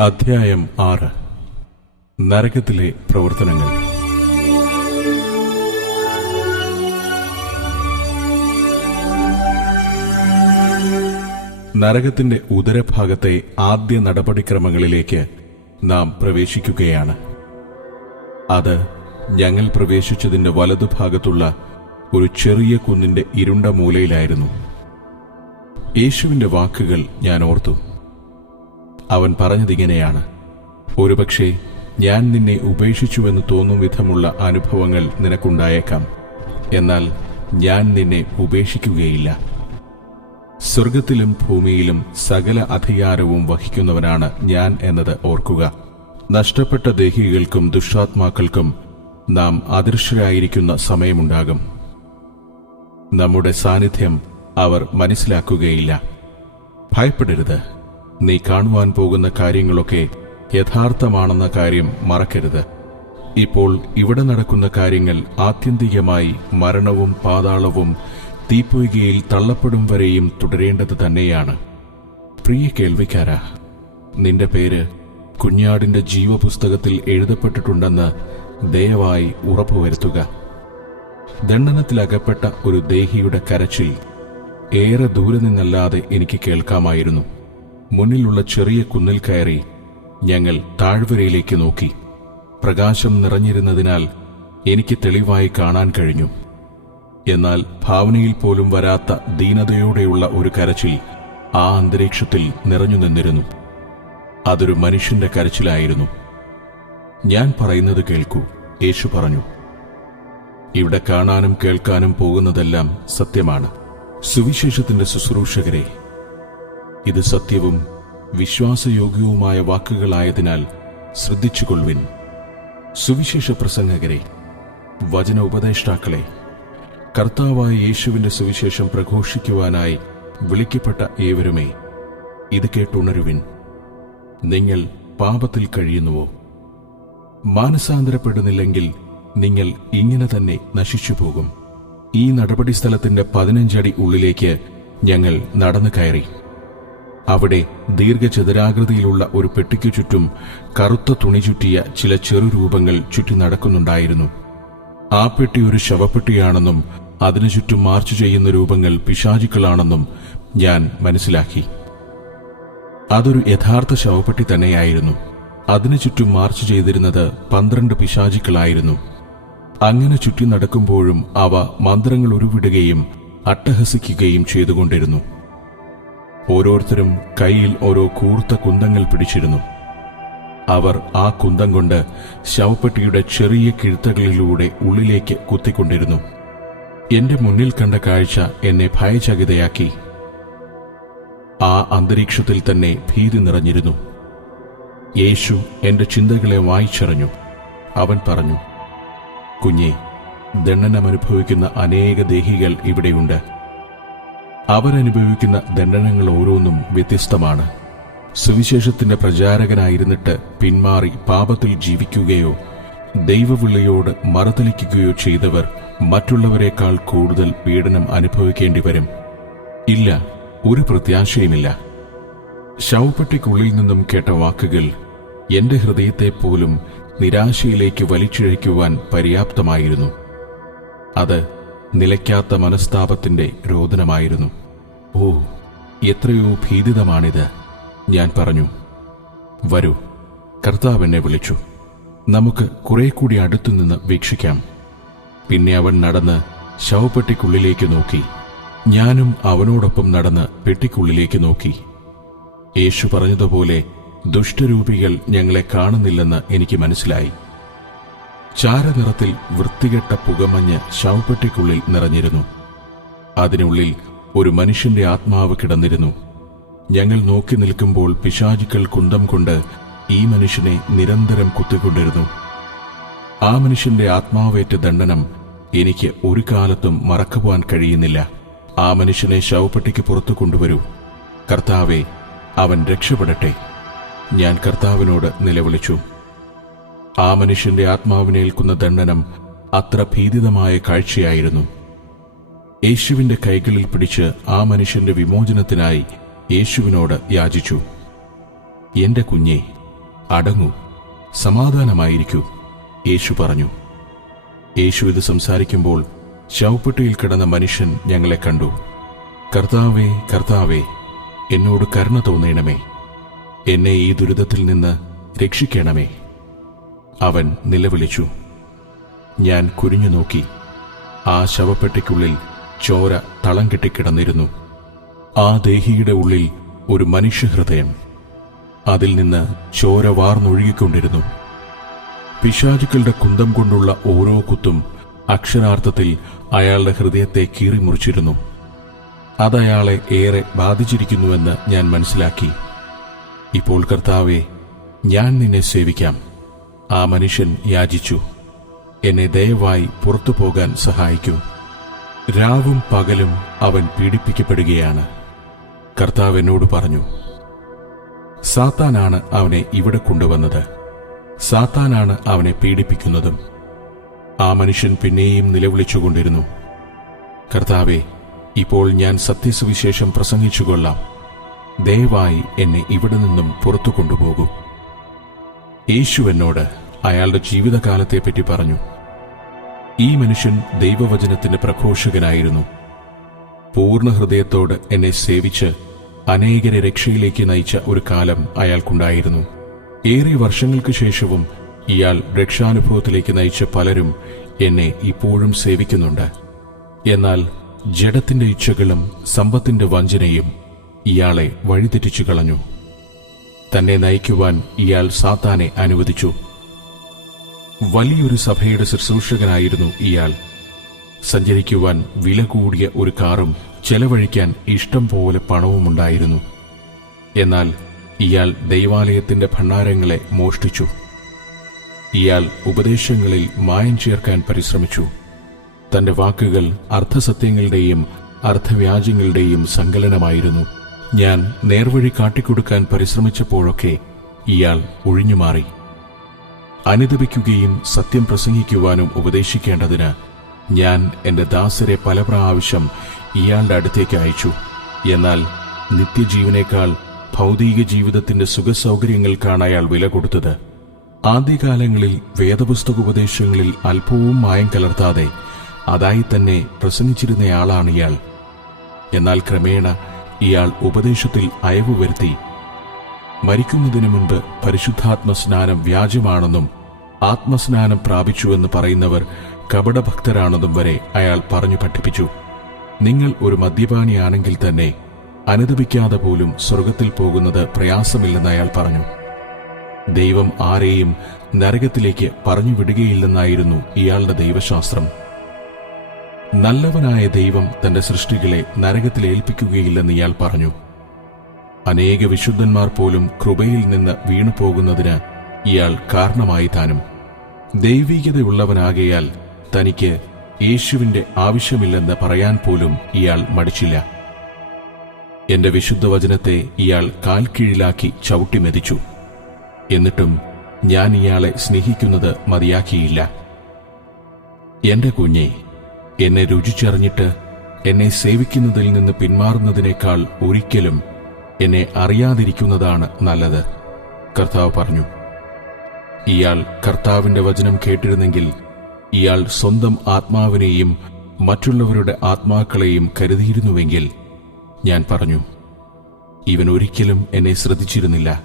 അധ്യായം 6. നരകത്തിലെ പ്രവർത്തനങ്ങൾ. നരകത്തിന്റെ ഉദരഭാഗത്തെ ആദ്യ നടപടിക്രമങ്ങളിലേക്ക് നാം പ്രവേശിക്കുകയാണ്. അത് ഞങ്ങൾ പ്രവേശിച്ചതിന്റെ വലതുഭാഗത്തുള്ള ഒരു ചെറിയ കുന്നിന്റെ ഇരുണ്ട മൂലയിലായിരുന്നു. യേശുവിന്റെ വാക്കുകൾ ഞാൻ ഓർത്തു. അവൻ പറഞ്ഞതിങ്ങനെയാണ്: ഒരുപക്ഷെ ഞാൻ നിന്നെ ഉപേക്ഷിച്ചുവെന്ന് തോന്നും വിധമുള്ള അനുഭവങ്ങൾ നിനക്കുണ്ടായേക്കാം, എന്നാൽ ഞാൻ നിന്നെ ഉപേക്ഷിക്കുകയില്ല. സ്വർഗത്തിലും ഭൂമിയിലും സകല അധികാരവും വഹിക്കുന്നവനാണ് ഞാൻ എന്നത് ഓർക്കുക. നഷ്ടപ്പെട്ട ദേഹികൾക്കും ദുഷ്ടാത്മാക്കൾക്കും നാം അദൃശ്യരായിരിക്കുന്ന സമയമുണ്ടാകും. നമ്മുടെ സാന്നിധ്യം അവർ മനസ്സിലാക്കുകയില്ല. ഭയപ്പെടരുത്. നീ കാണുവാൻ പോകുന്ന കാര്യങ്ങളൊക്കെ യഥാർത്ഥമാണെന്ന കാര്യം മറക്കരുത്. ഇപ്പോൾ ഇവിടെ നടക്കുന്ന കാര്യങ്ങൾ ആത്യന്തികമായി മരണവും പാതാളവും തീപ്പൊയ്കയിൽ തള്ളപ്പെടും വരെയും തുടരേണ്ടത് തന്നെയാണ്. പ്രിയ കേൾവിക്കാരാ, നിന്റെ പേര് കുഞ്ഞാടിന്റെ ജീവപുസ്തകത്തിൽ എഴുതപ്പെട്ടിട്ടുണ്ടെന്ന് ദയവായി ഉറപ്പുവരുത്തുക. ദണ്ഡനത്തിലകപ്പെട്ട ഒരു ദേഹിയുടെ കരച്ചിൽ ഏറെ ദൂരെ നിന്നല്ലാതെ എനിക്ക് കേൾക്കാമായിരുന്നു. മുന്നിലുള്ള ചെറിയ കുന്നിൽ കയറി ഞങ്ങൾ താഴ്വരയിലേക്ക് നോക്കി. പ്രകാശം നിറഞ്ഞിരുന്നതിനാൽ എനിക്ക് തെളിവായി കാണാൻ കഴിഞ്ഞു. എന്നാൽ ഭാവനയിൽ പോലും വരാത്ത ദീനതയോടെയുള്ള ഒരു കരച്ചിൽ ആ അന്തരീക്ഷത്തിൽ നിറഞ്ഞു നിന്നിരുന്നു. അതൊരു മനുഷ്യന്റെ കരച്ചിലായിരുന്നു. ഞാൻ പറയുന്നത് കേൾക്കൂ, യേശു പറഞ്ഞു. ഇവിടെ കാണാനും കേൾക്കാനും പോകുന്നതെല്ലാം സത്യമാണ്. സുവിശേഷത്തിന്റെ ശുശ്രൂഷകരെ, ഇത് സത്യവും വിശ്വാസയോഗ്യവുമായ വാക്കുകളായതിനാൽ ശ്രദ്ധിച്ചുകൊള്ളുവിൻ. സുവിശേഷ പ്രസംഗകരെ, വചന ഉപദേഷ്ടാക്കളെ, കർത്താവായ യേശുവിന്റെ സുവിശേഷം പ്രഘോഷിക്കുവാനായി വിളിക്കപ്പെട്ട ഏവരുമേ, ഇത് കേട്ടുണരുവിൻ. നിങ്ങൾ പാപത്തിൽ കഴിയുന്നുവോ? മാനസാന്തരപ്പെടുന്നില്ലെങ്കിൽ നിങ്ങൾ ഇങ്ങനെ തന്നെ നശിച്ചുപോകും. ഈ നടപടി സ്ഥലത്തിന്റെ 15 അടി ഉള്ളിലേക്ക് ഞങ്ങൾ നടന്നു കയറി. അവിടെ ദീർഘചതുരാകൃതിയിലുള്ള ഒരു പെട്ടിക്കു ചുറ്റും കറുത്ത തുണി ചുറ്റിയ ചില ചെറുരൂപങ്ങൾ ചുറ്റി നടക്കുന്നുണ്ടായിരുന്നു. ആ പെട്ടി ഒരു ശവപ്പെട്ടിയാണെന്നും അതിനു ചുറ്റും മാർച്ച് ചെയ്യുന്ന രൂപങ്ങൾ പിശാചുക്കളാണെന്നും ഞാൻ മനസ്സിലാക്കി. അതൊരു യഥാർത്ഥ ശവപ്പെട്ടി തന്നെയായിരുന്നു. അതിനു ചുറ്റും മാർച്ച് ചെയ്തിരുന്നത് 12 പിശാചുക്കളായിരുന്നു. അങ്ങനെ ചുറ്റി നടക്കുമ്പോഴും അവ മന്ത്രങ്ങൾ ഉരുവിടുകയും അട്ടഹസിക്കുകയും ചെയ്തുകൊണ്ടിരുന്നു. ഓരോരുത്തരും കയ്യിൽ ഓരോ കൂർത്ത കുന്തങ്ങൾ പിടിച്ചിരുന്നു. അവർ ആ കുന്തം കൊണ്ട് ശവപ്പെട്ടിയുടെ ചെറിയ കിഴുത്തകളിലൂടെ ഉള്ളിലേക്ക് കുത്തിക്കൊണ്ടിരുന്നു. എന്റെ മുന്നിൽ കണ്ട കാഴ്ച എന്നെ ഭയചകിതയാക്കി. ആ അന്തരീക്ഷത്തിൽ തന്നെ ഭീതി നിറഞ്ഞിരുന്നു. യേശു എന്റെ ചിന്തകളെ വായിച്ചറിഞ്ഞു. അവൻ പറഞ്ഞു: കുഞ്ഞേ, ദണ്ഡനമനുഭവിക്കുന്ന അനേക ദേഹികൾ ഇവിടെയുണ്ട്. അവരനുഭവിക്കുന്ന ദണ്ഡനങ്ങൾ ഓരോന്നും വ്യത്യസ്തമാണ്. സുവിശേഷത്തിന്റെ പ്രചാരകനായിരുന്നിട്ട് പിന്മാറി പാപത്തിൽ ജീവിക്കുകയോ ദൈവവിളിയോട് മറുതലിക്കുകയോ ചെയ്തവർ മറ്റുള്ളവരെക്കാൾ കൂടുതൽ പീഡനം അനുഭവിക്കേണ്ടി വരും. ഇല്ല, ഒരു പ്രത്യാശയുമില്ല. ശവപ്പെട്ടിക്കുള്ളിൽ നിന്നും കേട്ട വാക്കുകൾ എന്റെ ഹൃദയത്തെപ്പോലും നിരാശയിലേക്ക് വലിച്ചിഴയ്ക്കുവാൻ പര്യാപ്തമായിരുന്നു. അത് നിലയ്ക്കാത്ത മനസ്താപത്തിന്റെ രോദനമായിരുന്നു. ഓ, എത്രയോ ഭീതിതമാണിത്! ഞാൻ പറഞ്ഞു, വരൂ, കർത്താവ് എന്നെ വിളിച്ചു. നമുക്ക് കുറെ കൂടി അടുത്തുനിന്ന് വീക്ഷിക്കാം. പിന്നെ അവൻ നടന്ന് ശവപ്പെട്ടിക്കുള്ളിലേക്ക് നോക്കി. ഞാനും അവനോടൊപ്പം നടന്ന് പെട്ടിക്കുള്ളിലേക്ക് നോക്കി. യേശു പറഞ്ഞതുപോലെ ദുഷ്ടരൂപികൾ ഞങ്ങളെ കാണുന്നില്ലെന്ന് എനിക്ക് മനസ്സിലായി. ചാരനിറത്തിൽ വൃത്തികെട്ട പുകമഞ്ഞ് ശവപ്പെട്ടിക്കുള്ളിൽ നിറഞ്ഞിരുന്നു. അതിനുള്ളിൽ ഒരു മനുഷ്യന്റെ ആത്മാവ് കിടന്നിരുന്നു. ഞങ്ങൾ നോക്കി നിൽക്കുമ്പോൾ പിശാചുക്കൾ കുന്തം കൊണ്ട് ഈ മനുഷ്യനെ നിരന്തരം കുത്തിക്കൊണ്ടിരുന്നു. ആ മനുഷ്യന്റെ ആത്മാവേറ്റ ദണ്ഡനം എനിക്ക് ഒരു കാലത്തും മറക്കുവാൻ കഴിയുന്നില്ല. ആ മനുഷ്യനെ ശവപ്പെട്ടിക്ക് പുറത്തു കൊണ്ടുവരൂ. കർത്താവേ, അവൻ രക്ഷപ്പെടട്ടെ. ഞാൻ കർത്താവിനോട് നിലവിളിച്ചു. ആ മനുഷ്യന്റെ ആത്മാവിനേൽക്കുന്ന ദണ്ഡനം അത്ര ഭീതിതമായ കാഴ്ചയായിരുന്നു. യേശുവിന്റെ കൈകളിൽ പിടിച്ച് ആ മനുഷ്യന്റെ വിമോചനത്തിനായി യേശുവിനോട് യാചിച്ചു. എന്റെ കുഞ്ഞെ, അടങ്ങൂ, സമാധാനമായിരിക്കൂ, യേശു പറഞ്ഞു. യേശു ഇത് സംസാരിക്കുമ്പോൾ ശവപ്പെട്ടിയിൽ കിടന്ന മനുഷ്യൻ ഞങ്ങളെ കണ്ടു. കർത്താവേ, കർത്താവേ, എന്നോട് കരുണ തോന്നണമേ, എന്നെ ഈ ദുരിതത്തിൽ നിന്ന് രക്ഷിക്കണമേ. അവൻ നിലവിളിച്ചു. ഞാൻ കുനിഞ്ഞു നോക്കി. ആ ശവപ്പെട്ടിക്കുള്ളിൽ ചോര തളം കെട്ടിക്കിടന്നിരുന്നു. ആ ദേഹിയുടെ ഉള്ളിൽ ഒരു മനുഷ്യഹൃദയം. അതിൽ നിന്ന് ചോര വാർന്നൊഴുകിക്കൊണ്ടിരുന്നു. പിശാചുക്കളുടെ കുന്തം കൊണ്ടുള്ള ഓരോ കുത്തും അക്ഷരാർത്ഥത്തിൽ അയാളുടെ ഹൃദയത്തെ കീറിമുറിച്ചിരുന്നു. അതയാളെ ഏറെ ബാധിച്ചിരിക്കുന്നുവെന്ന് ഞാൻ മനസ്സിലാക്കി. ഇപ്പോൾ കർത്താവേ, ഞാൻ നിന്നെ സേവിക്കാം, ആ മനുഷ്യൻ യാചിച്ചു. എന്നെ ദയവായി പുറത്തു പോകാൻ സഹായിക്കൂ. രാവും പകലും അവൻ പീഡിപ്പിക്കപ്പെടുകയാണ്. കർത്താവ് എന്നോട് പറഞ്ഞു, സാത്താനാണ് അവനെ ഇവിടെ കൊണ്ടുവന്നത്, സാത്താനാണ് അവനെ പീഡിപ്പിക്കുന്നതും. ആ മനുഷ്യൻ പിന്നെയും നിലവിളിച്ചുകൊണ്ടിരുന്നു. കർത്താവേ, ഇപ്പോൾ ഞാൻ സത്യസുവിശേഷം പ്രസംഗിച്ചുകൊള്ളാം, ദയവായി എന്നെ ഇവിടെ നിന്നും പുറത്തു കൊണ്ടുപോകൂ. യേശു എന്നോട് അയാളുടെ ജീവിതകാലത്തെപ്പറ്റി പറഞ്ഞു. ഈ മനുഷ്യൻ ദൈവവചനത്തിന്റെ പ്രഘോഷകനായിരുന്നു. പൂർണ്ണ ഹൃദയത്തോട് എന്നെ സേവിച്ച് അനേകരെ രക്ഷയിലേക്ക് നയിച്ച ഒരു കാലം അയാൾക്കുണ്ടായിരുന്നു. ഏറെ വർഷങ്ങൾക്ക് ശേഷവും ഇയാൾ രക്ഷാനുഭവത്തിലേക്ക് നയിച്ച പലരും എന്നെ ഇപ്പോഴും സേവിക്കുന്നുണ്ട്. എന്നാൽ ജഡത്തിന്റെ ഇച്ഛകളും സമ്പത്തിന്റെ വഞ്ചനയും ഇയാളെ വഴിതെറ്റിച്ചു കളഞ്ഞു. തന്നെ നയിക്കുവാൻ ഇയാൾ സാത്താനെ അനുവദിച്ചു. വലിയൊരു സഭയുടെ ശുശ്രൂഷകനായിരുന്നു ഇയാൾ. സഞ്ചരിക്കുവാൻ വില കൂടിയ ഒരു കാറും ചെലവഴിക്കാൻ ഇഷ്ടം പോലെ പണവുമുണ്ടായിരുന്നു. എന്നാൽ ഇയാൾ ദൈവാലയത്തിന്റെ ഭണ്ഡാരങ്ങളെ മോഷ്ടിച്ചു. ഇയാൾ ഉപദേശങ്ങളിൽ മായം ചേർക്കാൻ പരിശ്രമിച്ചു. തന്റെ വാക്കുകൾ അർത്ഥസത്യങ്ങളുടെയും അർത്ഥവ്യാജ്യങ്ങളുടെയും സങ്കലനമായിരുന്നു. ഞാൻ നേർവഴി കാട്ടിക്കൊടുക്കാൻ പരിശ്രമിച്ചപ്പോഴൊക്കെ ഇയാൾ ഒഴിഞ്ഞുമാറി. അനുദപിക്കുകയും സത്യം പ്രസംഗിക്കുവാനും ഉപദേശിക്കേണ്ടതിന് ഞാൻ എന്റെ ദാസരെ പല പ്രാവശ്യം ഇയാളുടെ അടുത്തേക്ക് അയച്ചു. എന്നാൽ നിത്യജീവനേക്കാൾ ഭൗതിക ജീവിതത്തിന്റെ സുഖസൗകര്യങ്ങൾക്കാണ് അയാൾ വില കൊടുത്തത്. ആദ്യകാലങ്ങളിൽ വേദപുസ്തകോപദേശങ്ങളിൽ അല്പവും മായം കലർത്താതെ അതായി തന്നെ പ്രസംഗിച്ചിരുന്നയാളാണ് ഇയാൾ. എന്നാൽ ക്രമേണ ഇയാൾ ഉപദേശത്തിൽ അയവ് വരുത്തി. മരിക്കുന്നതിനു മുൻപ് പരിശുദ്ധാത്മസ്നാനം വ്യാജമാണെന്നും ആത്മസ്നാനം പ്രാപിച്ചുവെന്ന് പറയുന്നവർ കപടഭക്തരാണെന്നും വരെ അയാൾ പറഞ്ഞു പഠിപ്പിച്ചു. നിങ്ങൾ ഒരു മദ്യപാനിയാണെങ്കിൽ തന്നെ അനുദപിക്കാതെ പോലും സ്വർഗത്തിൽ പോകുന്നത് പ്രയാസമില്ലെന്ന് അയാൾ പറഞ്ഞു. ദൈവം ആരെയും നരകത്തിലേക്ക് പറഞ്ഞു വിടുകയില്ലെന്നായിരുന്നു ഇയാളുടെ ദൈവശാസ്ത്രം. നല്ലവനായ ദൈവം തന്റെ സൃഷ്ടികളെ നരകത്തിൽ ഏൽപ്പിക്കുകയില്ലെന്ന് ഇയാൾ പറഞ്ഞു. അനേക വിശുദ്ധന്മാർ പോലും കൃപയിൽ നിന്ന് വീണുപോകുന്നതിന് ഇയാൾ കാരണമായി താനും. ദൈവികതയുള്ളവനാകയാൽ തനിക്ക് യേശുവിന്റെ ആവശ്യമില്ലെന്ന് പറയാൻ പോലും ഇയാൾ മടിച്ചില്ല. എന്റെ വിശുദ്ധവചനത്തെ ഇയാൾ കാൽക്കീഴിലാക്കി ചവിട്ടിമെതിച്ചു. എന്നിട്ടും ഞാൻ ഇയാളെ സ്നേഹിക്കുന്നത് മതിയാക്കിയില്ല. എന്റെ കുഞ്ഞെ, എന്നെ രുചിച്ചറിഞ്ഞിട്ട് എന്നെ സേവിക്കുന്നതിൽ നിന്ന് പിന്മാറുന്നതിനേക്കാൾ ഒരിക്കലും എന്നെ അറിയാതിരിക്കുന്നതാണ് നല്ലത്, കർത്താവ് പറഞ്ഞു. ഇയാൾ കർത്താവിന്റെ വചനം കേട്ടിരുന്നെങ്കിൽ ഇയാൾ സ്വന്തം ആത്മാവിനെയും മറ്റുള്ളവരുടെ ആത്മാക്കളെയും കരുതിയിരുന്നുവെങ്കിൽ, ഞാൻ പറഞ്ഞു, ഇവൻ ഒരിക്കലും എന്നെ ശ്രദ്ധിച്ചിരുന്നില്ല.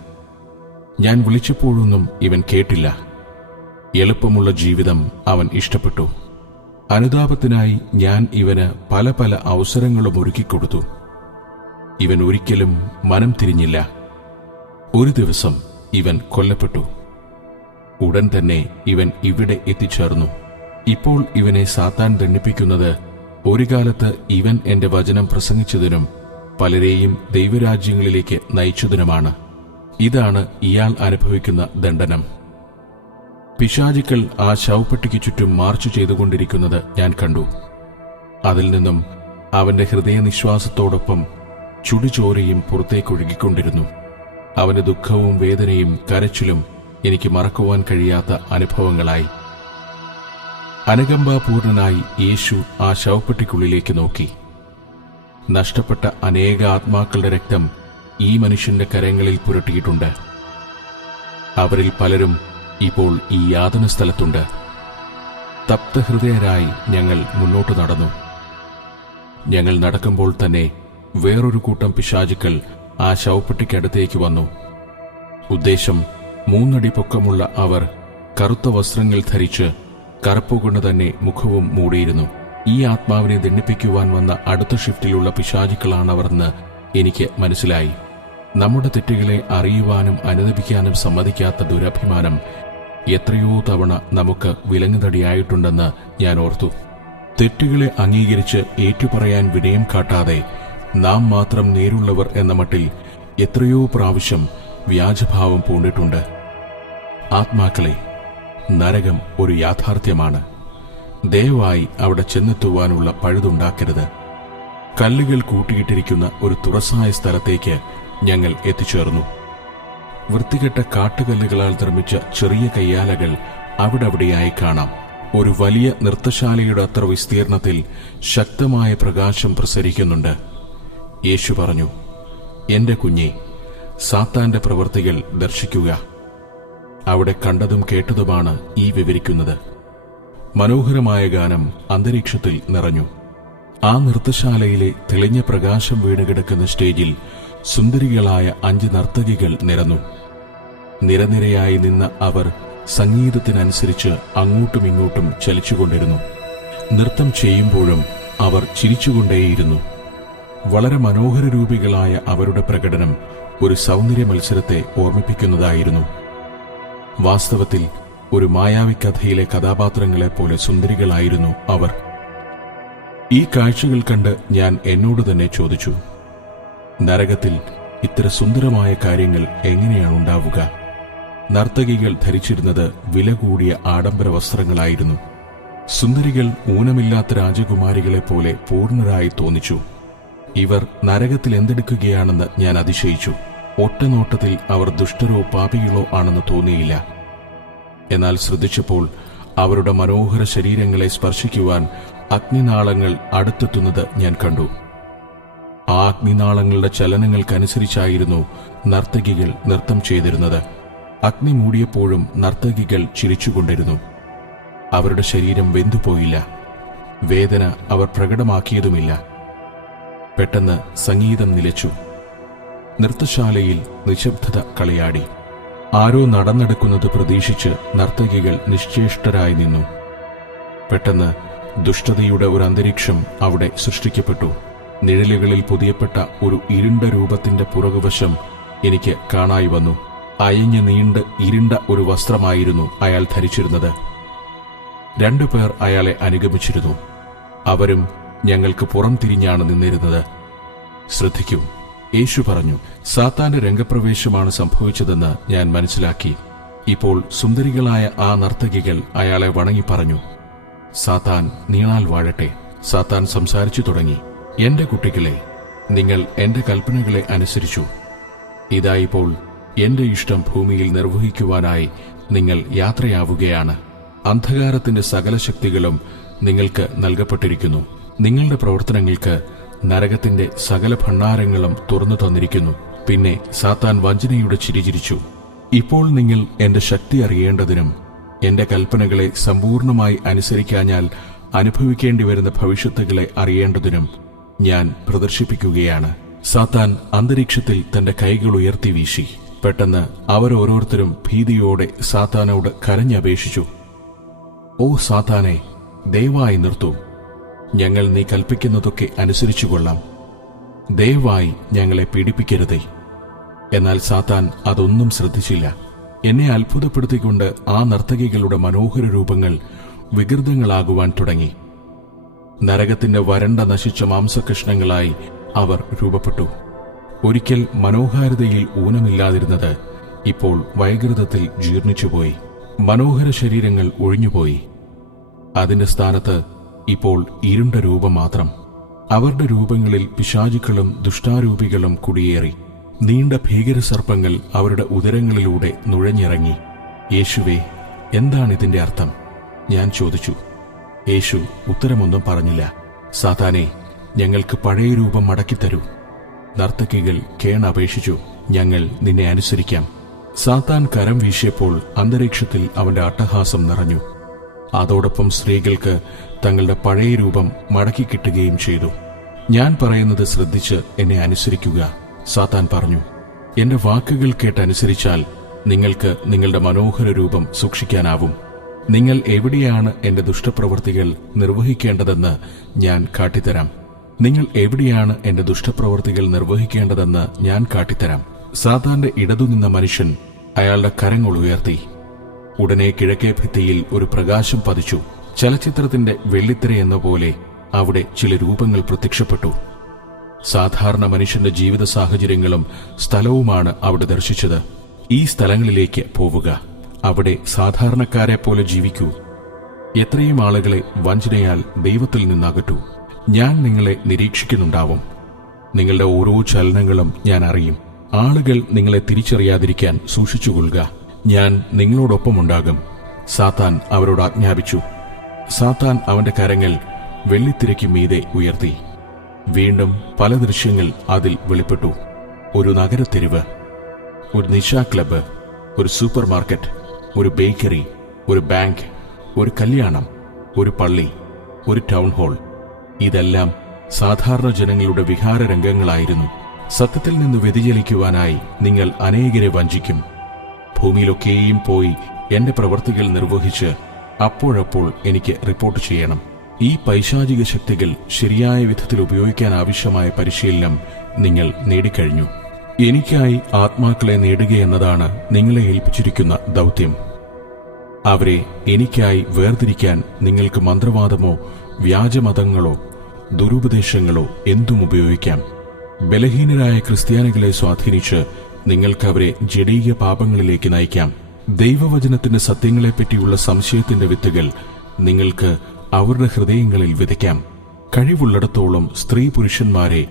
ഞാൻ വിളിച്ചപ്പോഴൊന്നും ഇവൻ കേട്ടില്ല. എളുപ്പമുള്ള ജീവിതം അവൻ ഇഷ്ടപ്പെട്ടു. അനുതാപത്തിനായി ഞാൻ ഇവന് പല പല അവസരങ്ങളും ഒരുക്കിക്കൊടുത്തു. ഇവൻ ഒരിക്കലും മനം തിരിഞ്ഞില്ല. ഒരു ദിവസം ഇവൻ കൊല്ലപ്പെട്ടു. ഉടൻ തന്നെ ഇവൻ ഇവിടെ എത്തിച്ചേർന്നു. ഇപ്പോൾ ഇവനെ സാത്താൻ ദണ്ഡിപ്പിക്കുന്നത് ഒരു കാലത്ത് ഇവൻ എന്റെ വചനം പ്രസംഗിച്ചതിനും പലരെയും ദൈവരാജ്യങ്ങളിലേക്ക് നയിച്ചതിനുമാണ്. ഇതാണ് ഇയാൾ അനുഭവിക്കുന്ന ദണ്ഡനം. പിശാചുക്കൾ ആ ശവപ്പെട്ടിക്ക് ചുറ്റും മാർച്ച് ചെയ്തുകൊണ്ടിരിക്കുന്നത് ഞാൻ കണ്ടു. അതിൽ നിന്നും അവന്റെ ഹൃദയനിശ്വാസത്തോടൊപ്പം ചുടുചോരയും പുറത്തേക്കൊഴുകിക്കൊണ്ടിരുന്നു. അവന്റെ ദുഃഖവും വേദനയും കരച്ചിലും എനിക്ക് മറക്കുവാൻ കഴിയാത്ത അനുഭവങ്ങളായി. അനുകമ്പാപൂർണനായി യേശു ആ ശവപ്പെട്ടിക്കുള്ളിലേക്ക് നോക്കി. നഷ്ടപ്പെട്ട അനേക ആത്മാക്കളുടെ രക്തം ഈ മനുഷ്യന്റെ കരങ്ങളിൽ പുരട്ടിയിട്ടുണ്ട്. അവരിൽ പലരും ഇപ്പോൾ ഈ യാതന സ്ഥലത്തുണ്ട്. തപ്തഹൃദയരായി ഞങ്ങൾ മുന്നോട്ടു നടന്നു. ഞങ്ങൾ നടക്കുമ്പോൾ തന്നെ വേറൊരു കൂട്ടം പിശാചുക്കൾ ആ ശവപ്പെട്ടിക്കടുത്തേക്ക് വന്നു. ഉദ്ദേശം 3 അടി പൊക്കമുള്ള അവർ കറുത്ത വസ്ത്രങ്ങൾ ധരിച്ച് കറുപ്പുകൊണ്ട് തന്നെ മുഖവും മൂടിയിരുന്നു. ഈ ആത്മാവിനെ ദണ്ഡിപ്പിക്കുവാൻ വന്ന അടുത്ത ഷിഫ്റ്റിലുള്ള പിശാചുക്കളാണവർന്ന് എനിക്ക് മനസ്സിലായി. നമ്മുടെ തെറ്റുകളെ അറിയുവാനും അനുദപിക്കാനും സമ്മതിക്കാത്ത ദുരഭിമാനം എത്രയോ തവണ നമുക്ക് വിലങ്ങുതടിയായിട്ടുണ്ടെന്ന് ഞാൻ ഓർത്തു. തെറ്റുകളെ അംഗീകരിച്ച് ഏറ്റുപറയാൻ വിനയം കാട്ടാതെ നാം മാത്രം നേരുള്ളവർ എന്ന മട്ടിൽ എത്രയോ പ്രാവശ്യം വ്യാജഭാവം പൂണ്ടിട്ടുണ്ട്. ആത്മാക്കളെ, നരകം ഒരു യാഥാർത്ഥ്യമാണ്. ദയവായി അവിടെ ചെന്നെത്തുവാനുള്ള പഴുതുണ്ടാക്കരുത്. കല്ലുകൾ കൂട്ടിയിട്ടിരിക്കുന്ന ഒരു തുറസായ സ്ഥലത്തേക്ക് ഞങ്ങൾ എത്തിച്ചേർന്നു. വൃത്തികെട്ട കാട്ടുകല്ലുകളാൽ നിർമ്മിച്ച ചെറിയ കയ്യാലകൾ അവിടെയായി കാണാം. ഒരു വലിയ നൃത്തശാലയുടെ അത്ര വിസ്തീർണത്തിൽ ശക്തമായ പ്രകാശം പ്രസരിക്കുന്നുണ്ട്. യേശു പറഞ്ഞു, എന്റെ കുഞ്ഞെ, സാത്താന്റെ പ്രവൃത്തികൾ ദർശിക്കുക. അവിടെ കണ്ടതും കേട്ടതുമാണ് ഈ വിവരിക്കുന്നത്. മനോഹരമായ ഗാനം അന്തരീക്ഷത്തിൽ നിറഞ്ഞു. ആ നൃത്തശാലയിലെ തെളിഞ്ഞ പ്രകാശം വീണുകിടക്കുന്ന സ്റ്റേജിൽ സുന്ദരികളായ 5 നർത്തകികൾ നിരന്നു. നിരനിരയായി നിന്ന അവർ സംഗീതത്തിനനുസരിച്ച് അങ്ങോട്ടും ഇങ്ങോട്ടും ചലിച്ചുകൊണ്ടിരുന്നു. നൃത്തം ചെയ്യുമ്പോഴും അവർ ചിരിച്ചുകൊണ്ടേയിരുന്നു. വളരെ മനോഹര രൂപികളായ അവരുടെ പ്രകടനം ഒരു സൗന്ദര്യ മത്സരത്തെ ഓർമ്മിപ്പിക്കുന്നതായിരുന്നു. വാസ്തവത്തിൽ ഒരു മായാവി കഥയിലെ കഥാപാത്രങ്ങളെപ്പോലെ സുന്ദരികളായിരുന്നു അവർ. ഈ കാഴ്ചകൾ കണ്ട് ഞാൻ എന്നോട് തന്നെ ചോദിച്ചു, നരകത്തിൽ ഇത്ര സുന്ദരമായ കാര്യങ്ങൾ എങ്ങനെയാണ് ഉണ്ടാവുക? നർത്തകികൾ ധരിച്ചിരുന്നത് വില കൂടിയ ആഡംബര വസ്ത്രങ്ങളായിരുന്നു. സുന്ദരികൾ ഊനമില്ലാത്ത രാജകുമാരികളെപ്പോലെ പൂർണ്ണരായി തോന്നിച്ചു. ഇവർ നരകത്തിൽ എന്തെടുക്കുകയാണെന്ന് ഞാൻ അതിശയിച്ചു. ഒറ്റനോട്ടത്തിൽ അവർ ദുഷ്ടരോ പാപികളോ ആണെന്ന് തോന്നിയില്ല. എന്നാൽ ശ്രദ്ധിച്ചപ്പോൾ അവരുടെ മനോഹര ശരീരങ്ങളെ സ്പർശിക്കുവാൻ അഗ്നിനാളങ്ങൾ അടുത്തെത്തുന്നത് ഞാൻ കണ്ടു. ആ അഗ്നിനാളങ്ങളുടെ ചലനങ്ങൾക്കനുസരിച്ചായിരുന്നു നർത്തകികൾ നൃത്തം ചെയ്തിരുന്നത്. അഗ്നി മൂടിയപ്പോഴും നർത്തകികൾ ചിരിച്ചുകൊണ്ടിരുന്നു. അവരുടെ ശരീരം വെന്തുപോയില്ല. വേദന അവർ പ്രകടമാക്കിയതുമില്ല. പെട്ടെന്ന് സംഗീതം നിലച്ചു. നൃത്തശാലയിൽ നിശബ്ദത കളിയാടി. ആരോ നടന്നെടുക്കുന്നത് പ്രതീക്ഷിച്ച് നർത്തകികൾ നിശ്ചേഷ്ടരായി നിന്നു. പെട്ടെന്ന് ദുഷ്ടതയുടെ ഒരു അന്തരീക്ഷം അവിടെ സൃഷ്ടിക്കപ്പെട്ടു. നിഴലുകളിൽ പൊതിയപ്പെട്ട ഒരു ഇരുണ്ട രൂപത്തിന്റെ പുറകുവശം എനിക്ക് കാണായി വന്നു. അയഞ്ഞു നീണ്ട് ഇരുണ്ട ഒരു വസ്ത്രമായിരുന്നു അയാൾ ധരിച്ചിരുന്നത്. 2 പേർ അയാളെ അനുഗമിച്ചിരുന്നു. അവരും ഞങ്ങൾക്ക് പുറം തിരിഞ്ഞാണ് നിന്നിരുന്നത്. ശ്രദ്ധിക്കൂ, യേശു പറഞ്ഞു, സാത്താന്റെ രംഗപ്രവേശമാണ് സംഭവിച്ചതെന്ന് ഞാൻ മനസ്സിലാക്കി. ഇപ്പോൾ സുന്ദരികളായ ആ നർത്തകികൾ അയാളെ വണങ്ങി പറഞ്ഞു, സാത്താൻ നീണാൽ വാഴട്ടെ. സാത്താൻ സംസാരിച്ചു തുടങ്ങി, എന്റെ കുട്ടികളെ, നിങ്ങൾ എന്റെ കൽപ്പനകളെ അനുസരിച്ചു. ഇതാ ഇപ്പോൾ എന്റെ ഇഷ്ടം ഭൂമിയിൽ നിർവഹിക്കുവാനായി നിങ്ങൾ യാത്രയാവുകയാണ്. അന്ധകാരത്തിന്റെ സകല ശക്തികളും നിങ്ങൾക്ക് നൽകപ്പെട്ടിരിക്കുന്നു. നിങ്ങളുടെ പ്രവർത്തനങ്ങൾക്ക് നരകത്തിന്റെ സകല ഭണ്ഡാരങ്ങളും തുറന്നു തന്നിരിക്കുന്നു. പിന്നെ സാത്താൻ വഞ്ചനയുടെ ചിരിചിരിച്ചു. ഇപ്പോൾ നിങ്ങൾ എന്റെ ശക്തി അറിയേണ്ടതിനും എന്റെ കൽപ്പനകളെ സമ്പൂർണമായി അനുസരിക്കാഞ്ഞാൽ അനുഭവിക്കേണ്ടി വരുന്ന ഭവിഷ്യത്തുകളെ അറിയേണ്ടതിനും ഞാൻ പ്രദർശിപ്പിക്കുകയാണ്. സാത്താൻ അന്തരീക്ഷത്തിൽ തന്റെ കൈകൾ ഉയർത്തി വീശി. പെട്ടെന്ന് അവരോരോരുത്തരും ഭീതിയോടെ സാത്താനോട് കരഞ്ഞപേക്ഷിച്ചു, ഓ സാത്താനെ, ദയവായി നിർത്തൂ. ഞങ്ങൾ നീ കൽപ്പിക്കുന്നതൊക്കെ അനുസരിച്ചുകൊള്ളാം. ദയവായി ഞങ്ങളെ പീഡിപ്പിക്കരുതേ. എന്നാൽ സാത്താൻ അതൊന്നും ശ്രദ്ധിച്ചില്ല. എന്നെ അത്ഭുതപ്പെടുത്തിക്കൊണ്ട് ആ നർത്തകികളുടെ മനോഹര രൂപങ്ങൾ വികൃതങ്ങളാകുവാൻ തുടങ്ങി. നരകത്തിന്റെ വരണ്ട നശിച്ച മാംസകഷ്ണങ്ങളായി അവർ രൂപപ്പെട്ടു. ഒരിക്കൽ മനോഹാരിതയിൽ ഊനമില്ലാതിരുന്നത് ഇപ്പോൾ വൈകൃതത്തിൽ ജീർണിച്ചുപോയി. മനോഹര ശരീരങ്ങൾ ഒഴിഞ്ഞുപോയി. അതിന്റെ സ്ഥാനത്ത് ഇപ്പോൾ ഇരുണ്ട രൂപം മാത്രം. അവരുടെ രൂപങ്ങളിൽ പിശാചുക്കളും ദുഷ്ടാരൂപികളും കുടിയേറി. നീണ്ട ഭീകരസർപ്പങ്ങൾ അവരുടെ ഉദരങ്ങളിലൂടെ നുഴഞ്ഞിറങ്ങി. യേശുവേ, എന്താണിതിന്റെ അർത്ഥം? ഞാൻ ചോദിച്ചു. യേശു ഉത്തരമൊന്നും പറഞ്ഞില്ല. സാത്താനെ, ഞങ്ങൾക്ക് പഴയ രൂപം മടക്കിത്തരൂ. നർത്തകികൾ കേണപേക്ഷിച്ചു, ഞങ്ങൾ നിന്നെ അനുസരിക്കാം. സാത്താൻ കരം വീശിയപ്പോൾ അന്തരീക്ഷത്തിൽ അവന്റെ അട്ടഹാസം നിറഞ്ഞു. അതോടൊപ്പം സ്ത്രീകൾക്ക് തങ്ങളുടെ പഴയ രൂപം മടക്കി കിട്ടുകയും ചെയ്തു. ഞാൻ പറയുന്നത് ശ്രദ്ധിച്ച് എന്നെ അനുസരിക്കുക, സാത്താൻ പറഞ്ഞു. എന്റെ വാക്കുകൾ കേട്ടനുസരിച്ചാൽ നിങ്ങൾക്ക് നിങ്ങളുടെ മനോഹര രൂപം സൂക്ഷിക്കാനാവും. നിങ്ങൾ എവിടെയാണ് എന്റെ ദുഷ്ടപ്രവൃത്തികൾ നിർവഹിക്കേണ്ടതെന്ന് ഞാൻ കാട്ടിത്തരാം. നിങ്ങൾ എവിടെയാണ് എന്റെ ദുഷ്ടപ്രവൃത്തികൾ നിർവഹിക്കേണ്ടതെന്ന് ഞാൻ കാട്ടിത്തരാം. സാത്താന്റെ ഇടതുനിന്ന മനുഷ്യൻ അയാളുടെ കരങ്ങൾ ഉയർത്തി. ഉടനെ കിഴക്കേ ഭിത്തിയിൽ ഒരു പ്രകാശം പതിച്ചു. ചലച്ചിത്രത്തിന്റെ വെള്ളിത്തിര എന്ന പോലെ അവിടെ ചില രൂപങ്ങൾ പ്രത്യക്ഷപ്പെട്ടു. സാധാരണ മനുഷ്യന്റെ ജീവിത സാഹചര്യങ്ങളും സ്ഥലവുമാണ് അവിടെ ദർശിച്ചത്. ഈ സ്ഥലങ്ങളിലേക്ക് പോവുക, അവിടെ സാധാരണക്കാരെ പോലെ ജീവിക്കൂ. എത്രയും ആളുകളെ വഞ്ചനയാൽ ദൈവത്തിൽ നിന്നകറ്റൂ. ഞാൻ നിങ്ങളെ നിരീക്ഷിക്കുന്നുണ്ടാവും. നിങ്ങളുടെ ഓരോ ചലനങ്ങളും ഞാൻ അറിയും. ആളുകൾ നിങ്ങളെ തിരിച്ചറിയാതിരിക്കാൻ സൂക്ഷിച്ചുകൊള്ളുക. ഞാൻ നിങ്ങളോടൊപ്പമുണ്ടാകും, സാത്താൻ അവരോട് ആജ്ഞാപിച്ചു. സാത്താൻ അവന്റെ കരങ്ങൾ വെള്ളിത്തിരയ്ക്ക് മീതെ ഉയർത്തി. വീണ്ടും പല ദൃശ്യങ്ങൾ അതിൽ വെളിപ്പെട്ടു. ഒരു നഗരത്തെരുവ്, ഒരു നിശാ ക്ലബ്ബ്, ഒരു സൂപ്പർ മാർക്കറ്റ്, ഒരു ബേക്കറി, ഒരു ബാങ്ക്, ഒരു കല്യാണം, ഒരു പള്ളി, ഒരു ടൗൺ ഹാൾ. ഇതെല്ലാം സാധാരണ ജനങ്ങളുടെ വിഹാര രംഗങ്ങളായിരുന്നു. സത്യത്തിൽ നിന്ന് വ്യതിചലിക്കുവാനായി നിങ്ങൾ അനേകരെ വഞ്ചിക്കും. ഭൂമിയിലൊക്കെയും പോയി എന്റെ പ്രവൃത്തികൾ നിർവഹിച്ച് അപ്പോഴപ്പോൾ എനിക്ക് റിപ്പോർട്ട് ചെയ്യണം. ഈ പൈശാചിക ശക്തികൾ ശരിയായ വിധത്തിൽ ഉപയോഗിക്കാൻ ആവശ്യമായ പരിശീലനം നിങ്ങൾ നേടിക്കഴിഞ്ഞു. എനിക്കായി ആത്മാക്കളെ നേടുകയെന്നതാണ് നിങ്ങളെ ഏൽപ്പിച്ചിരിക്കുന്ന ദൗത്യം. അവരെ എനിക്കായി വേർതിരിക്കാൻ നിങ്ങൾക്ക് മന്ത്രവാദമോ വ്യാജമതങ്ങളോ ദുരുപദേശങ്ങളോ എന്തും ഉപയോഗിക്കാം. ബലഹീനരായ ക്രിസ്ത്യാനികളെ സ്വാധീനിച്ച് നിങ്ങൾക്ക് അവരെ ജഡീയ പാപങ്ങളിലേക്ക് നയിക്കാം. ദൈവവചനത്തിന്റെ സത്യങ്ങളെപ്പറ്റിയുള്ള സംശയത്തിന്റെ വിത്തുകൾ നിങ്ങൾക്ക് അവരുടെ ഹൃദയങ്ങളിൽ വിതയ്ക്കാം. കഴിവുള്ളിടത്തോളം സ്ത്രീ പുരുഷന്മാരെ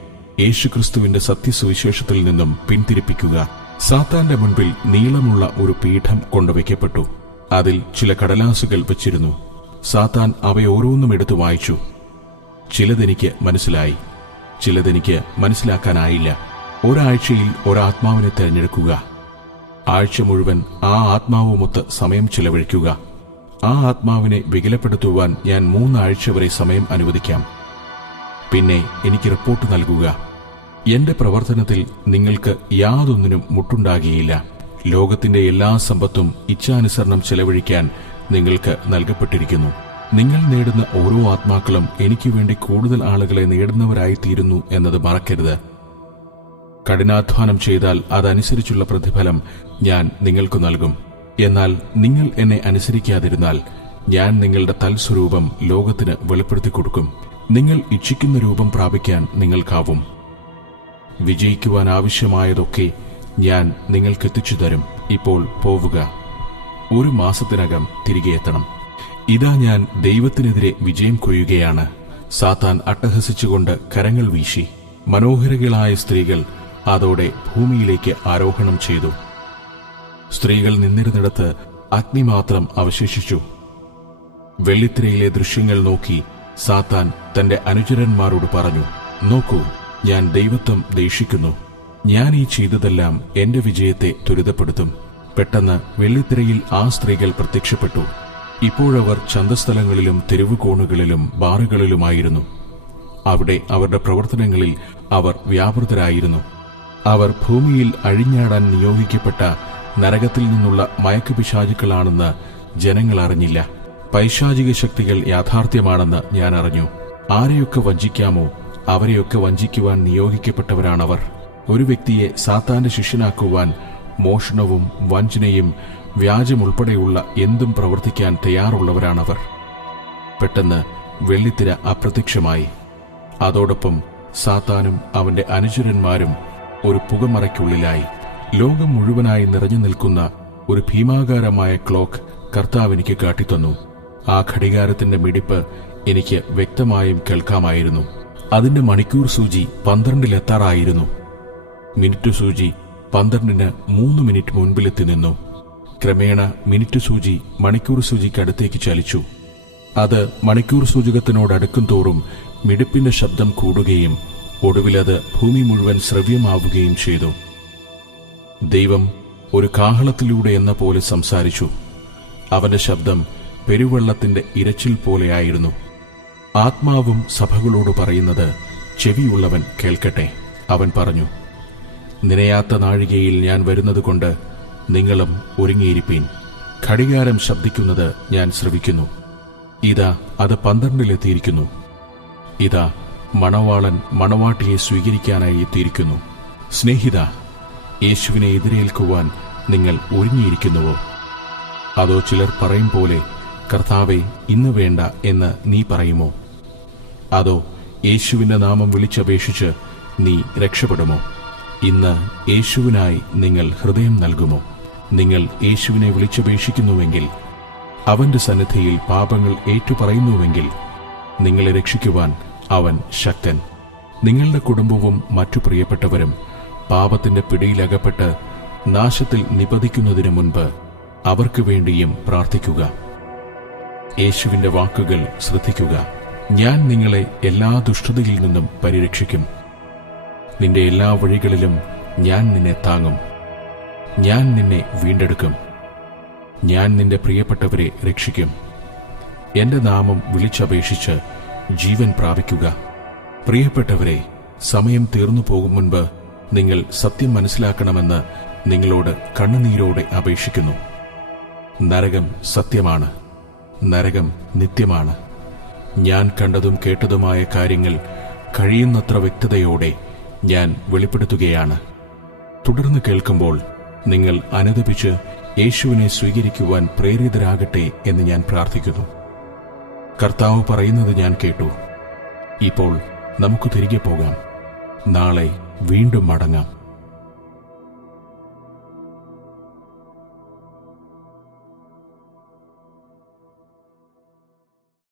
യേശുക്രിസ്തുവിന്റെ സത്യസുവിശേഷത്തിൽ നിന്നും പിന്തിരിപ്പിക്കുക. സാത്താന്റെ മുൻപിൽ നീളമുള്ള ഒരു പീഠം കൊണ്ടുവയ്ക്കപ്പെട്ടു. അതിൽ ചില കടലാസുകൾ വച്ചിരുന്നു. സാത്താൻ അവയോരോന്നും എടുത്തു വായിച്ചു. ചിലതെനിക്ക് മനസ്സിലായി, ചിലതെനിക്ക് മനസ്സിലാക്കാനായില്ല. ഒരാഴ്ചയിൽ ഒരാത്മാവിനെ തിരഞ്ഞെടുക്കുക. ആഴ്ച മുഴുവൻ ആ ആത്മാവുമൊത്ത് സമയം ചിലവഴിക്കുക. ആ ആത്മാവിനെ വികലപ്പെടുത്തുവാൻ ഞാൻ 3 ആഴ്ച വരെ സമയം അനുവദിക്കാം. പിന്നെ എനിക്ക് റിപ്പോർട്ട് നൽകുക. എന്റെ പ്രവർത്തനത്തിൽ നിങ്ങൾക്ക് യാതൊന്നിനും മുട്ടുണ്ടാകുകയില്ല. ലോകത്തിന്റെ എല്ലാ സമ്പത്തും ഇച്ഛാനുസരണം ചെലവഴിക്കാൻ നിങ്ങൾക്ക് നൽകപ്പെട്ടിരിക്കുന്നു. നിങ്ങൾ നേടുന്ന ഓരോ ആത്മാക്കളും എനിക്ക് വേണ്ടി കൂടുതൽ ആളുകളെ നേടുന്നവരായിത്തീരുന്നു എന്നത് മറക്കരുത്. കഠിനാധ്വാനം ചെയ്താൽ അതനുസരിച്ചുള്ള പ്രതിഫലം ഞാൻ നിങ്ങൾക്ക് നൽകും. എന്നാൽ നിങ്ങൾ എന്നെ അനുസരിക്കാതിരുന്നാൽ ഞാൻ നിങ്ങളുടെ തൽസ്വരൂപം ലോകത്തിന് വെളിപ്പെടുത്തി കൊടുക്കും. നിങ്ങൾ ഇച്ഛിക്കുന്ന രൂപം പ്രാപിക്കാൻ നിങ്ങൾക്കാവും. വിജയിക്കുവാൻ ആവശ്യമായതൊക്കെ ഞാൻ നിങ്ങൾക്കെത്തിച്ചു തരും. ഇപ്പോൾ പോവുക. 1 മാസത്തിനകം തിരികെ എത്തണം. ഇതാ ഞാൻ ദൈവത്തിനെതിരെ വിജയം കൊയ്യുകയാണ്. സാത്താൻ അട്ടഹസിച്ചുകൊണ്ട് കരങ്ങൾ വീശി. മനോഹരകളായ സ്ത്രീകൾ അതോടെ ഭൂമിയിലേക്ക് ആരോഹണം ചെയ്തു. സ്ത്രീകൾ നിന്നിരുന്നിടത്ത് അഗ്നി മാത്രം അവശേഷിച്ചു. വെള്ളിത്തിരയിലെ ദൃശ്യങ്ങൾ നോക്കി സാത്താൻ തന്റെ അനുചരന്മാരോട് പറഞ്ഞു, നോക്കൂ, ഞാൻ ദൈവത്വം ദേഷിക്കുന്നു. ഞാൻ ഈ ചെയ്തതെല്ലാം എന്റെ വിജയത്തെ ത്വരിതപ്പെടുത്തും. പെട്ടെന്ന് വെള്ളിത്തിരയിൽ ആ സ്ത്രീകൾ പ്രത്യക്ഷപ്പെട്ടു. ഇപ്പോഴവർ ചന്തസ്ഥലങ്ങളിലും തെരുവുകോണുകളിലും ബാറുകളിലുമായിരുന്നു. അവിടെ അവരുടെ പ്രവർത്തനങ്ങളിൽ അവർ വ്യാപൃതരായിരുന്നു. അവർ ഭൂമിയിൽ അഴിഞ്ഞാടാൻ നിയോഗിക്കപ്പെട്ട നരകത്തിൽ നിന്നുള്ള മയക്കുപിശാചുക്കളാണെന്ന് ജനങ്ങൾ അറിഞ്ഞില്ല. പൈശാചിക ശക്തികൾ യാഥാർത്ഥ്യമാണെന്ന് ഞാൻ അറിഞ്ഞു. ആരെയൊക്കെ വഞ്ചിക്കാമോ അവരെയൊക്കെ വഞ്ചിക്കുവാൻ നിയോഗിക്കപ്പെട്ടവരാണവർ. ഒരു വ്യക്തിയെ സാത്താന്റെ ശിഷ്യനാക്കുവാൻ മോഷണവും വഞ്ചനയും വ്യാജമുൾപ്പെടെയുള്ള എന്തും പ്രവർത്തിക്കാൻ തയ്യാറുള്ളവരാണവർ. പെട്ടെന്ന് വെള്ളിത്തിര അപ്രത്യക്ഷമായി. അതോടൊപ്പം സാത്താനും അവന്റെ അനുചരന്മാരും ഒരു പുകമറയ്ക്കുള്ളിലായി. ലോകം മുഴുവനായി നിറഞ്ഞു നിൽക്കുന്ന ഒരു ഭീമാകാരമായ ക്ലോക്ക് കർത്താവ് എനിക്ക് കാട്ടിത്തന്നു. ആ ഘടികാരത്തിന്റെ മിടിപ്പ് എനിക്ക് വ്യക്തമായും കേൾക്കാമായിരുന്നു. അതിന്റെ മണിക്കൂർ സൂചി 12-ലെത്താറായിരുന്നു. മിനിറ്റ് സൂചി 12-ന് 3 മിനിറ്റ് മുൻപിലെത്തി നിന്നു. ക്രമേണ മിനിറ്റ് സൂചി മണിക്കൂർ സൂചിക്കടുത്തേക്ക് ചലിച്ചു. അത് മണിക്കൂർ സൂചകത്തിനോടടുക്കും തോറും മിടിപ്പിന്റെ ശബ്ദം കൂടുകയും ഒടുവിലത് ഭൂമി മുഴുവൻ ശ്രവ്യമാവുകയും ചെയ്തു. ദൈവം ഒരു കാഹളത്തിലൂടെ എന്ന പോലെ സംസാരിച്ചു. അവന്റെ ശബ്ദം പെരുവെള്ളത്തിന്റെ ഇരച്ചിൽ പോലെയായിരുന്നു. ആത്മാവും സഭകളോട് പറയുന്നത് ചെവിയുള്ളവൻ കേൾക്കട്ടെ. അവൻ പറഞ്ഞു, നിനയാത്ത നാഴികയിൽ ഞാൻ വരുന്നതുകൊണ്ട് നിങ്ങളും ഒരുങ്ങിയിരിപ്പീൻ. ഘടികാരം ശബ്ദിക്കുന്നത് ഞാൻ ശ്രവിക്കുന്നു. ഇതാ അത് 12 ഇതാ മണവാളൻ മണവാട്ടിയെ സ്വീകരിക്കാനായി എത്തിയിരിക്കുന്നു. സ്നേഹിത, യേശുവിനെ എതിരേൽക്കുവാൻ നിങ്ങൾ ഒരുങ്ങിയിരിക്കുന്നുവോ? അതോ ചിലർ പറയും പോലെ, കർത്താവേ, ഇന്ന് വേണ്ട എന്ന് നീ പറയുമോ? അതോ യേശുവിന്റെ നാമം വിളിച്ചപേക്ഷിച്ച് നീ രക്ഷപ്പെടുമോ? ഇന്ന് യേശുവിനായി നിങ്ങൾ ഹൃദയം നൽകുമോ? നിങ്ങൾ യേശുവിനെ വിളിച്ചപേക്ഷിക്കുന്നുവെങ്കിൽ, അവന്റെ സന്നിധിയിൽ പാപങ്ങൾ ഏറ്റുപറയുന്നുവെങ്കിൽ, നിങ്ങളെ രക്ഷിക്കുവാൻ അവൻ ശക്തൻ. നിങ്ങളുടെ കുടുംബവും മറ്റു പ്രിയപ്പെട്ടവരും പാപത്തിന്റെ പിടിയിലകപ്പെട്ട് നാശത്തിൽ നിപതിക്കുന്നതിനു മുൻപ് അവർക്ക് വേണ്ടിയും പ്രാർത്ഥിക്കുക. യേശുവിന്റെ വാക്കുകൾ ശ്രദ്ധിക്കുക. ഞാൻ നിങ്ങളെ എല്ലാ ദുഷ്ടതയിൽ നിന്നും പരിരക്ഷിക്കും. നിന്റെ എല്ലാ വഴികളിലും ഞാൻ നിന്നെ താങ്ങും. ഞാൻ നിന്നെ വീണ്ടെടുക്കും. ഞാൻ നിന്റെ പ്രിയപ്പെട്ടവരെ രക്ഷിക്കും. എന്റെ നാമം വിളിച്ചപേക്ഷിച്ച് ജീവൻ പ്രാപിക്കുക. പ്രിയപ്പെട്ടവരെ, സമയം തീർന്നു പോകും മുൻപ് നിങ്ങൾ സത്യം മനസ്സിലാക്കണമെന്ന് നിങ്ങളോട് കണ്ണുനീരോടെ അപേക്ഷിക്കുന്നു. നരകം സത്യമാണ്, നരകം നിത്യമാണ്. ഞാൻ കണ്ടതും കേട്ടതുമായ കാര്യങ്ങൾ കഴിയുന്നത്ര വ്യക്തതയോടെ ഞാൻ വെളിപ്പെടുത്തുകയാണ്. തുടർന്ന് കേൾക്കുമ്പോൾ നിങ്ങൾ അനുതപിച്ച് യേശുവിനെ സ്വീകരിക്കുവാൻ പ്രേരിതരാകട്ടെ എന്ന് ഞാൻ പ്രാർത്ഥിക്കുന്നു. കർത്താവ് പറയുന്നത് ഞാൻ കേട്ടു. ഇപ്പോൾ നമുക്ക് തിരികെ പോകാം. നാളെ വീണ്ടും മടങ്ങാം.